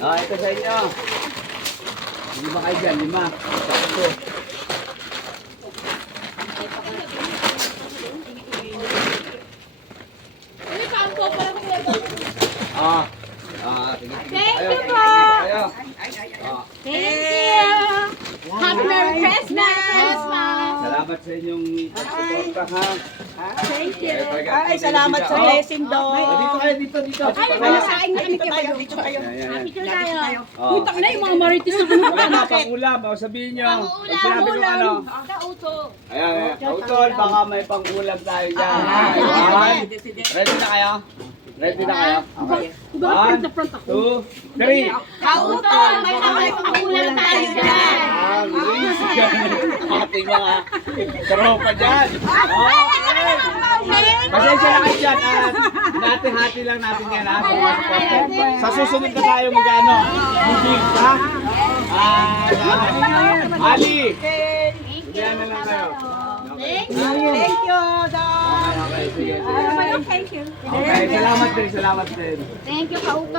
Ito sa inyo. Lima kayo dyan, 5. Sakto. Sige. Thank you po. Thank you. Happy Merry Christmas. Salamat sa inyong pagsuporta, ha? Thank you. Ay, salamat sa blessing daw. Dito kayo, dito. Malasaing na kami Dito tayo, dito tayo. Happy to tayo. Punta na yung mga marites na Wala na, pang-ulam. Sabihin nyo. Pag sinabi ko ano. Kauto. Ayan. Kautol, baka may pang-ulam tayo dyan. Ayan. Ready na kayo? Ready na kayo? Okay. 1, 2, 3. Kauto. May pangulam tayo dyan. Ating mga tropa dyan. Pasensya na kayo dyan. Hati-hati lang natin yan. Sa susunod na tayo mag-ano. Moving, ha? Ali. Yan na lang kayo. Thank you. Thank you, Dad. Okay, sige. Thank you. Okay, salamat din. Thank you, Kauto.